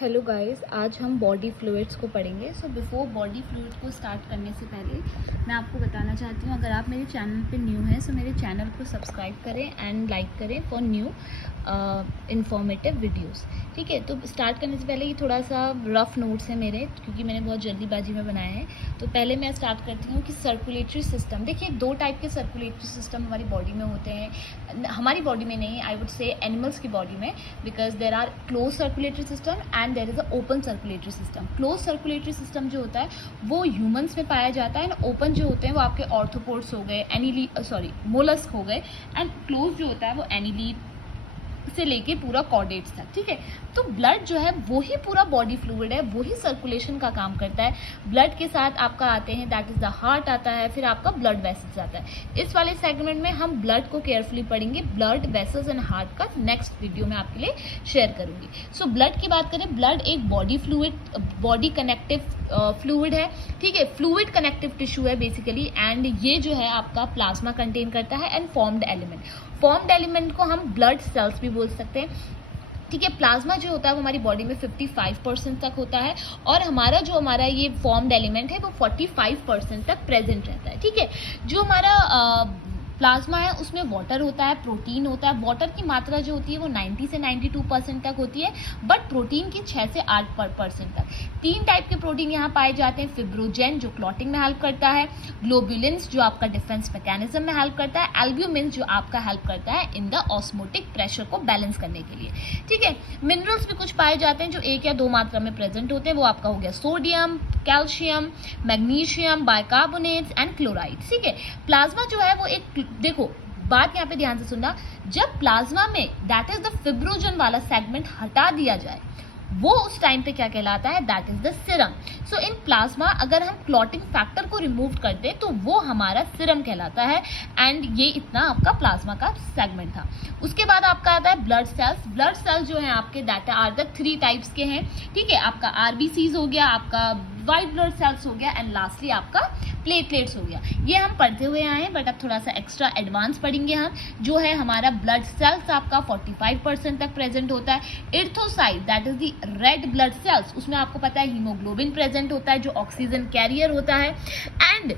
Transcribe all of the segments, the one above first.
Hello guys, आज हम body fluids को पढ़ेंगे। सो बिफोर बॉडी फ्लूइड को स्टार्ट करने से पहले मैं आपको बताना चाहती हूँ, अगर आप मेरे चैनल पे न्यू हैं सो मेरे चैनल को सब्सक्राइब करें एंड लाइक करें फॉर न्यू इन्फॉर्मेटिव वीडियोस। ठीक है, तो स्टार्ट करने से पहले ये थोड़ा सा रफ नोट्स है मेरे, क्योंकि मैंने बहुत जल्दीबाजी में बनाए हैं। तो पहले मैं स्टार्ट करती हूँ कि सर्कुलेटरी सिस्टम। देखिए, दो टाइप के सर्कुलेटरी सिस्टम हमारी बॉडी में होते हैं। हमारी बॉडी में नहीं, आई वुड से एनिमल्स की बॉडी में, because there are close circulatory system and there is a open circulatory system. Close circulatory system जो होता है वो ह्यूमंस में पाया जाता है, एंड ओपन जो होते हैं वो आपके ऑर्थोपोड्स हो गए, मोलस्क हो गए, एंड क्लोज जो होता है वो एनिलीड से लेके पूरा कॉर्डेट्स तक। ठीक है, तो ब्लड जो है वो ही पूरा बॉडी फ्लूइड है, वो ही सर्कुलेशन का काम करता है। ब्लड के साथ आपका आते हैं, दैट इज द हार्ट आता है, फिर आपका ब्लड वेसल्स आता है। इस वाले सेगमेंट में हम ब्लड को केयरफुली पढ़ेंगे। ब्लड वेसल्स एंड हार्ट का नेक्स्ट वीडियो में आपके लिए शेयर करूंगी। सो ब्लड की बात करें, ब्लड एक body fluid, body connective fluid है। ठीक है, फ्लूइड कनेक्टिव टिश्यू है बेसिकली, एंड ये जो है आपका प्लाज्मा कंटेन करता है and formed element. Formed element को हम ब्लड सेल्स भी बोल सकते हैं। ठीक है, प्लाज्मा जो होता है वो हमारी बॉडी में 55% तक होता है, और हमारा ये फॉर्म्ड एलिमेंट है वो 45% तक प्रेजेंट रहता है। ठीक है, जो हमारा प्लाज्मा है उसमें वाटर होता है, प्रोटीन होता है। वाटर की मात्रा जो होती है वो 90 से 92% तक होती है, बट प्रोटीन की 6 से 8% तक। 3 टाइप के प्रोटीन यहाँ पाए जाते हैं। फिब्रोजेन जो क्लॉटिंग में हेल्प करता है, ग्लोब्युलिन्स जो आपका डिफेंस मैकेनिज्म में हेल्प करता है, एल्ब्यूमिन जो आपका हेल्प करता है इन द ऑस्मोटिक प्रेशर को बैलेंस करने के लिए। ठीक है, मिनरल्स भी कुछ पाए जाते हैं जो 1 या 2 मात्रा में प्रेजेंट होते हैं। वो आपका हो गया sodium, calcium, magnesium, bicarbonates and chloride. ठीक है, प्लाज्मा जो है वो एक, देखो बात यहाँ पे ध्यान से सुनना, जब प्लाज्मा में दैट इज द फिब्रोजन वाला सेगमेंट हटा दिया जाए वो उस टाइम पे क्या कहलाता है, that is the serum. So in plasma अगर हम क्लॉटिंग फैक्टर को रिमूव कर दे तो वो हमारा सीरम कहलाता है, एंड ये इतना आपका प्लाज्मा का सेगमेंट था। उसके बाद आपका आता है ब्लड सेल्स। ब्लड सेल्स जो है आपके दैट आर द 3 टाइप्स के हैं। ठीक है, आपका आरबीसीज हो गया, आपका वाइट ब्लड सेल्स हो गया, एंड लास्टली आपका प्लेटलेट्स हो गया। ये हम पढ़ते हुए आए हैं, बट अब थोड़ा सा एक्स्ट्रा एडवांस पढ़ेंगे हम। जो है हमारा ब्लड सेल्स आपका 45% तक प्रेजेंट होता है। Erythrocyte that is the red blood cells, उसमें आपको पता है हीमोग्लोबिन प्रेजेंट होता है जो ऑक्सीजन कैरियर होता है एंड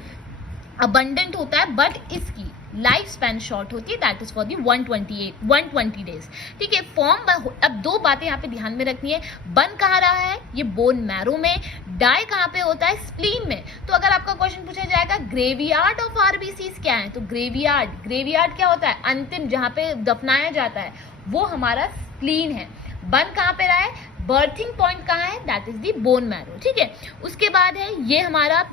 अबंडेंट होता है, बट इसकी लाइफ स्पैन शॉर्ट होती है, that is for the 120 days. ठीक है, फॉर्म अब 2 बातें यहाँ पे ध्यान में रखनी है। बन कहाँ रहा है, ये बोन मैरो में। डाई कहाँ पे होता है, स्प्लीन में। तो अगर आपका क्वेश्चन पूछा जाएगा ग्रेवयार्ड ऑफ आरबीसीज क्या है, तो ग्रेवयार्ड क्या होता है, अंतिम जहाँ पे दफनाया जाता है वो हमारा स्प्लीन है। बन कहाँ पे रहा है, बर्थिंग पॉइंट कहाँ है, that is the bone marrow. ठीक है, उसके बाद है ये हमारा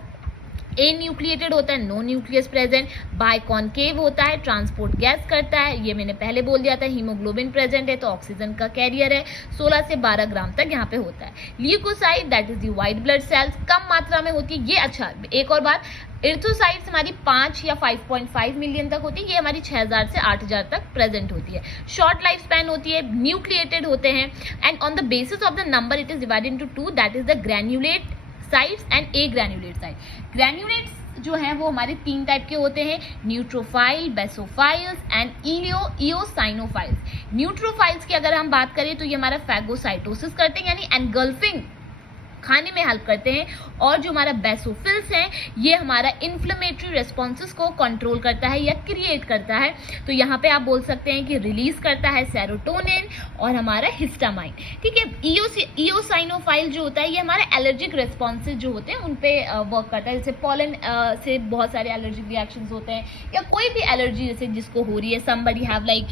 ए न्यूक्लिएटेड होता है, नो न्यूक्लियस प्रेजेंट। बाइकॉन्केव होता है, ट्रांसपोर्ट गैस करता है, ये मैंने पहले बोल दिया था। हीमोग्लोबिन प्रेजेंट है तो ऑक्सीजन का कैरियर है, 16 से 12 ग्राम तक यहाँ पे होता है। Leukocyte that is the white blood cells, कम मात्रा में होती है ये। अच्छा, एक और बात, इर्थोसाइट्स हमारी 5 या 5.5 मिलियन तक होती है, ये हमारी 6000 से 8000 तक प्रेजेंट होती है। शॉर्ट लाइफ स्पैन होती है, न्यूक्लिएटेड होते हैं, and on the basis of the number it is divided into 2, that is the granulocytes and agranulocyte. Granulates जो हैं वो हमारे 3 टाइप के होते हैं, न्यूट्रोफाइल, बेसोफाइल्स एंड इओसाइनोफाइल्स। न्यूट्रोफाइल्स की अगर हम बात करें तो ये हमारा फैगोसाइटोसिस करते हैं, यानी एनगल्फिंग खाने में हेल्प करते हैं। और जो हमारा बेसोफिल्स हैं ये हमारा इन्फ्लेमेटरी रेस्पॉन्सेस को कंट्रोल करता है या क्रिएट करता है। तो यहाँ पे आप बोल सकते हैं कि रिलीज करता है सेरोटोनिन और हमारा हिस्टामाइन। ठीक है, इओसाइनोफाइल जो होता है ये हमारे एलर्जिक रेस्पॉन्सेज जो होते हैं उन पे वर्क करता है। जैसे पॉलन से बहुत सारे एलर्जिक रिएक्शंस होते हैं, या कोई भी एलर्जी जैसे जिसको हो रही है, समबडी हैव लाइक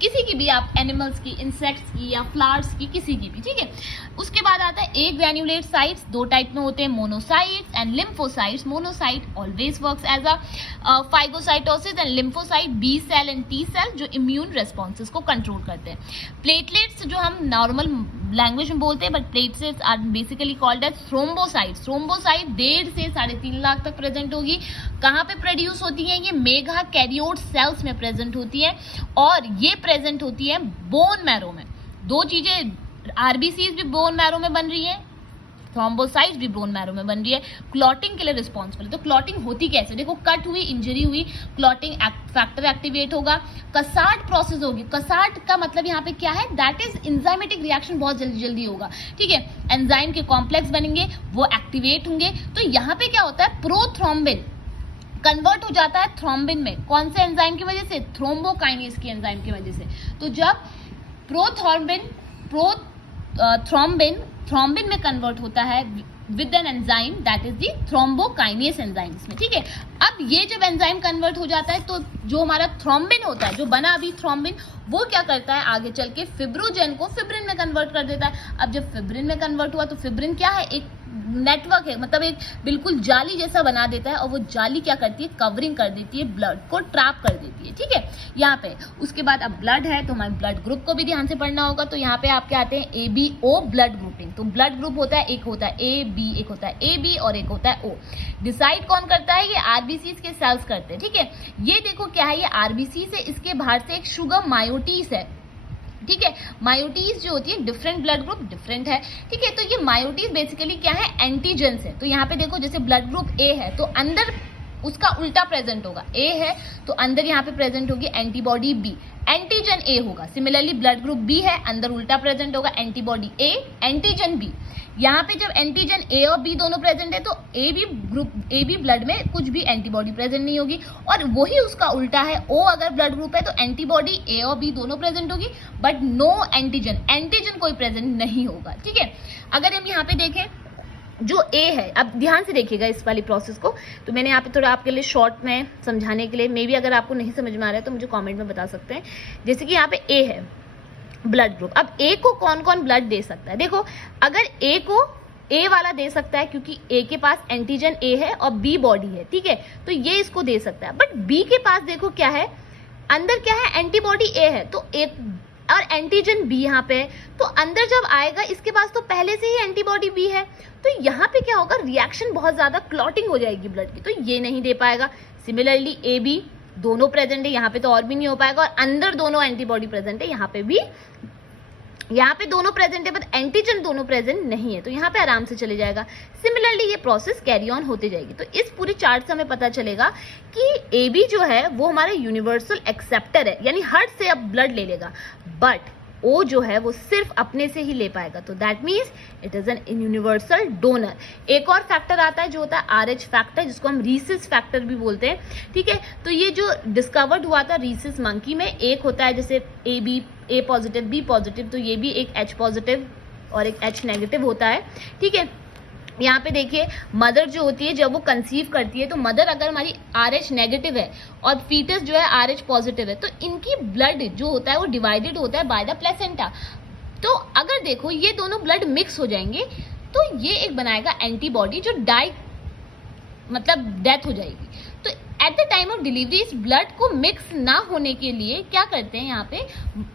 किसी की भी, आप एनिमल्स की, इंसेक्ट्स की या फ्लावर्स की, किसी की भी। ठीक है, उसके बाद आता है ए ग्रैन्युलेट साइट्स। 2 टाइप में होते हैं, monocytes and lymphocytes. Monocyte always works as a phagocytosis, and lymphocyte B cell and T cell जो इम्यून रेस्पॉन्सेस को कंट्रोल करते हैं। प्लेटलेट्स जो हम नॉर्मल लैंग्वेज में बोलते हैं, but platelets are basically called as thrombocytes. Thrombocyte 1.5 से 3.5 लाख तक प्रेजेंट होगी। कहाँ पे प्रोड्यूस होती है, ये मेगा कैरियोट सेल्स में प्रेजेंट होती है, और ये प्रेजेंट होती है बोन मैरो में। 2 चीजें, आरबीसीज भी बोन मैरो में बन रही है, थ्रोम्बोसाइट्स भी बोन मैरो में बन रही है, क्लॉटिंग के लिए रिस्पॉन्सिबल। तो क्लॉटिंग होती कैसे, देखो कट हुई, इंजरी हुई, क्लॉटिंग फैक्टर एक्टिवेट होगा, कसार्ट प्रोसेस होगी। कसार्ट का मतलब यहाँ पे क्या है, दैट इज एंजाइमेटिक रिएक्शन बहुत जल्दी जल्दी होगा, ठीक है। एंजाइम के कॉम्प्लेक्स बनेंगे, वो एक्टिवेट होंगे। तो यहाँ पे क्या होता है, प्रोथ्रोम्बिन कन्वर्ट हो जाता है थ्रोम्बिन में, कौन से एंजाइम की वजह से, थ्रोम्बोकाइनेज की एंजाइम की वजह से। तो जब थ्रोम्बिन में कन्वर्ट होता है with an enzyme that is the thrombokinase enzyme इसमें, ठीक है। अब ये जब एंजाइम कन्वर्ट हो जाता है तो जो हमारा थ्रोम्बिन होता है, जो बना अभी थ्रोम्बिन, वो क्या करता है आगे चल के फिब्रोजेन को फिब्रिन में कन्वर्ट कर देता है। अब जब फिब्रिन में कन्वर्ट हुआ तो फिब्रिन क्या है, एक नेटवर्क है, मतलब एक बिल्कुल जाली जैसा बना देता है, और वो जाली क्या करती है, कवरिंग कर देती है, ब्लड को ट्रैप कर देती है, ठीक है यहाँ पे। उसके बाद अब ब्लड है तो हमारे ब्लड ग्रुप को भी ध्यान से पढ़ना होगा। तो यहाँ पे आपके आते हैं ABO ब्लड ग्रुपिंग। तो ब्लड ग्रुप होता है, एक होता है AB, एक होता है AB और एक होता है O। डिसाइड कौन करता है, ये RBCs के सेल्स करते हैं, ठीक है। ये देखो क्या है, ये RBC से इसके बाहर से एक शुगर मायोटीज है, ठीक है। मायोटीज जो होती है, डिफरेंट ब्लड ग्रुप डिफरेंट है, ठीक है। तो ये मायोटीज बेसिकली क्या है, एंटीजेंस है। तो यहाँ पे देखो जैसे ब्लड ग्रुप A है तो अंदर उसका उल्टा प्रेजेंट होगा, A है तो अंदर यहाँ पे प्रेजेंट होगी एंटीबॉडी B, एंटीजन A होगा। सिमिलरली ब्लड ग्रुप B है, अंदर उल्टा प्रेजेंट होगा एंटीबॉडी A, एंटीजन B। यहाँ पे जब एंटीजन A और B दोनों प्रेजेंट है तो AB ब्लड में कुछ भी एंटीबॉडी प्रेजेंट नहीं होगी, और वही उसका उल्टा है, O अगर ब्लड ग्रुप है तो एंटीबॉडी A और B दोनों प्रेजेंट होगी, बट नो एंटीजन कोई प्रेजेंट नहीं होगा, ठीक है। अगर हम यहाँ पे देखें जो A है, अब ध्यान से देखिएगा इस वाली प्रोसेस को। तो मैंने यहाँ पे थोड़ा आपके लिए शॉर्ट में समझाने के लिए, मे बी अगर आपको नहीं समझ में आ रहा है तो मुझे कमेंट में बता सकते हैं। जैसे कि यहाँ पे A है ब्लड ग्रुप, अब A को कौन कौन ब्लड दे सकता है, देखो अगर A को A वाला दे सकता है क्योंकि A के पास एंटीजन A है और B बॉडी है, ठीक है, तो ये इसको दे सकता है। बट B के पास देखो क्या है, अंदर क्या है, एंटीबॉडी A है तो एक और एंटीजन B यहाँ पे है, तो अंदर जब आएगा इसके पास तो पहले से ही एंटीबॉडी B है, तो यहाँ पे क्या होगा, रिएक्शन बहुत ज्यादा, क्लॉटिंग हो जाएगी ब्लड की, तो ये नहीं दे पाएगा। सिमिलरली AB दोनों प्रेजेंट है, यहाँ पे तो और भी नहीं हो पाएगा, और अंदर दोनों एंटीबॉडी प्रेजेंट है, यहाँ पे भी, यहाँ पे दोनों प्रेजेंट है बट एंटीजन दोनों प्रेजेंट नहीं है, तो यहाँ पे आराम से चले जाएगा। सिमिलरली ये प्रोसेस कैरी ऑन होते जाएगी। तो इस पूरे चार्ट से हमें पता चलेगा कि AB जो है वो हमारा यूनिवर्सल एक्सेप्टर है, यानी हर्ट से अब ब्लड ले लेगा, बट O जो है वो सिर्फ अपने से ही ले पाएगा, तो that means it is an universal donor. एक और फैक्टर आता है जो होता है RH फैक्टर, जिसको हम रीसिस फैक्टर भी बोलते हैं, ठीक है। तो ये जो डिस्कवर्ड हुआ था रीसिस मंकी में, एक होता है जैसे A पॉजिटिव B पॉजिटिव, तो ये भी एक H पॉजिटिव और एक H नेगेटिव होता है, ठीक है। यहाँ पे देखिए मदर जो होती है जब वो कंसीव करती है, तो मदर अगर हमारी RH नेगेटिव है और फीटस जो है RH पॉजिटिव है, तो इनकी ब्लड जो होता है वो डिवाइडेड होता है बाय द प्लेसेंटा। तो अगर देखो ये दोनों ब्लड मिक्स हो जाएंगे तो ये एक बनाएगा एंटीबॉडी जो मतलब डेथ हो जाएगी। तो at the time of delivery इस ब्लड को मिक्स ना होने के लिए क्या करते हैं, यहाँ पे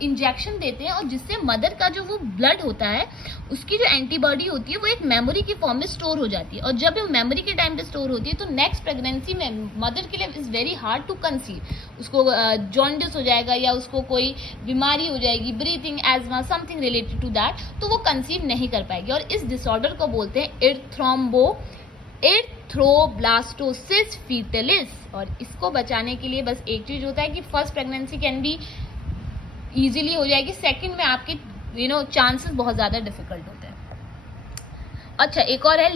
इंजेक्शन देते हैं, और जिससे मदर का जो वो ब्लड होता है उसकी जो एंटीबॉडी होती है वो एक मेमोरी की फॉर्म में स्टोर हो जाती है, और जब वो मेमोरी के टाइम पे स्टोर होती है तो नेक्स्ट प्रेगनेंसी में मदर के लिए is very hard to conceive. उसको जॉन्डिस हो जाएगा या उसको कोई बीमारी हो जाएगी, breathing asthma something related to that, तो वो कंसीव नहीं कर पाएगी, और इस डिसऑर्डर को बोलते हैं एरिथ्रोब्लास्टोसिस फीटलिस। और इसको बचाने के लिए बस एक चीज होता है कि first pregnancy can be easily हो जाएगी, सेकंड में आपके चांसेस बहुत ज़्यादा डिफिकल्ट होते हैं। अच्छा एक और है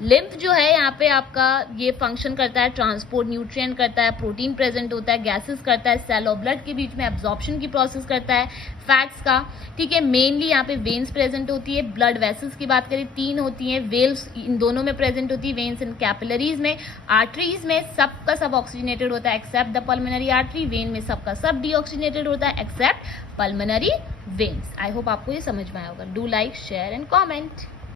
लिम्फ जो है यहाँ पे आपका ये फंक्शन करता है, ट्रांसपोर्ट न्यूट्रिएंट करता है, प्रोटीन प्रेजेंट होता है, गैसेस करता है, सेल और ब्लड के बीच में एब्जॉर्प्शन की प्रोसेस करता है, फैट्स का, ठीक है। मेनली यहाँ पे वेन्स प्रेजेंट होती है। ब्लड वेसल्स की बात करें 3 होती हैं, वेल्स इन दोनों में प्रेजेंट होती है, वेन्स एंड कैपिलरीज में। आर्टरीज में सबका सब ऑक्सीजनेटेड होता है except the pulmonary artery, vein में सबका सब डीऑक्सीजनेटेड होता है except pulmonary veins. I hope आपको ये समझ में आया होगा। Do like share and comment.